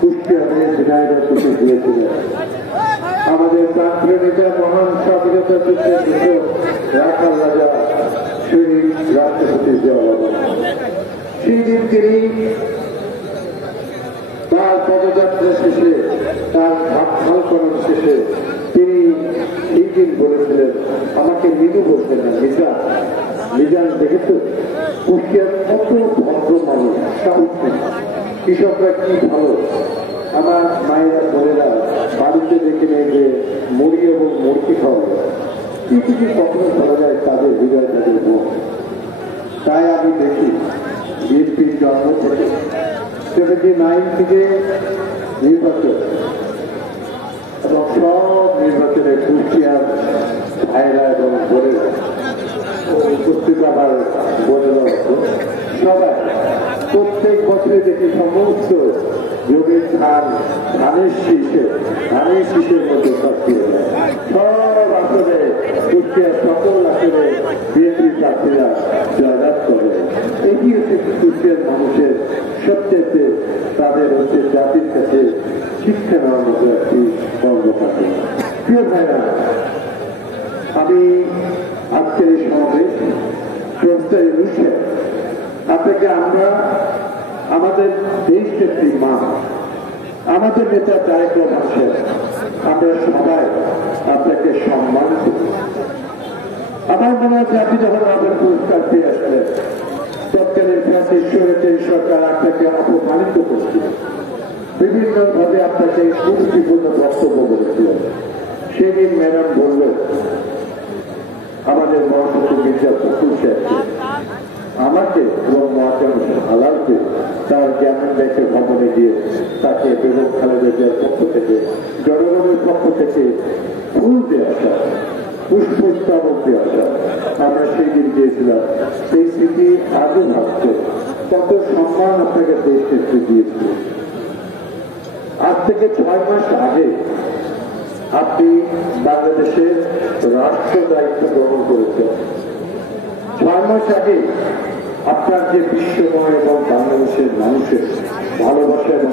কুষ্টিয়াতে বিনায়কের প্রতি দিয়েছিলেন। আমাদের প্রান্তীয় নেতা মহান স্বাধীনতা যুদ্ধের কৃষক রাখাল রাজা শহীদ রাষ্ট্রপতি জিয়া রহমান, সেই দিন তিনি তার পদযাত্রা শেষে, তার খালকরণ শেষে তিনি এই দিন বলেছিলেন, আমাকে মৃদু বলতেন না, মিজান মিজান দেখেছ কুষ্টিয়ার কত ভদ্র মানুষ, সাহসী কৃষকরা কি ভালো। আমার মায়েরা বোনেরা বাড়িতে দেখে নেই যে মুড়ি এবং মুরগি খাওয়া যায়, কি কিছু কখনো করা যায় তাদের হৃদয়, তাদের মন। তাই আমি দেখি বিএনপির জন্ম থেকে 79 থেকে নির্বাচন এবং সব নির্বাচনে কুষ্টিয়ার ভাইরা এবং বোনেরা উপস্থিত, আবার বোনেরা সবাই প্রত্যেক বছরে দেখি সমস্ত যোগের ধানের শীষের মধ্যে সক্রিয় সব আসলে কুষ্টিয়ার সকল আসলে বিএনপি প্রার্থীরা জয়লাভ করে। এটি হচ্ছে কুষ্টিয়ার মানুষের সবচেয়ে তাদের হচ্ছে জাতির কাছে শিক্ষা নেওয়ার মতো একটি কর্মকাণ্ড। প্রিয় ভাইরা, আমি আজকের এই সমাবেশ সংস্থায় রুশে আপনাকে আমরা আমাদের দেশ একটি মা, আমাদের নেতা তারেক রহমান সাহেব, আমরা সবাই আপনাকে সম্মান করি। আমার মনে হচ্ছে আপনি যখন আমাদের পুরস্কার পেয়ে আসলেন, তৎকালীন ফ্যাসিস্ট সরকার আপনাকে অপমানিত করছিল, বিভিন্নভাবে আপনাকে কুরুচিপূর্ণ বক্তব্য বলেছিলেন। সেদিন ম্যাডাম বলল আমাদের মহাসচিব মির্জা ফখরুল সাহেবকে, আমাকে এবং মহাজন হালালকে তার জ্ঞান ব্যাংকে ভবনে গিয়ে তাকে বেগম খালেদা জিয়ার পক্ষ থেকে, জনগণের পক্ষ থেকে ফুল দিয়ে আসা, পুষ্পস্তবক দিয়ে আসা, আমরা সেই দিন গিয়েছিলাম। সেই স্মৃতি আজও ভাবছে কত সম্মান আপনাকে দেশ নেত্রী দিয়েছিল। আজ থেকে 6 মাস আগে আপনি বাংলাদেশের রাষ্ট্র দায়িত্ব গ্রহণ করেছেন। 6 মাস আগে আপনার যে বিশ্বময় এবং বাংলাদেশের মানুষের ভালোবাসা এবং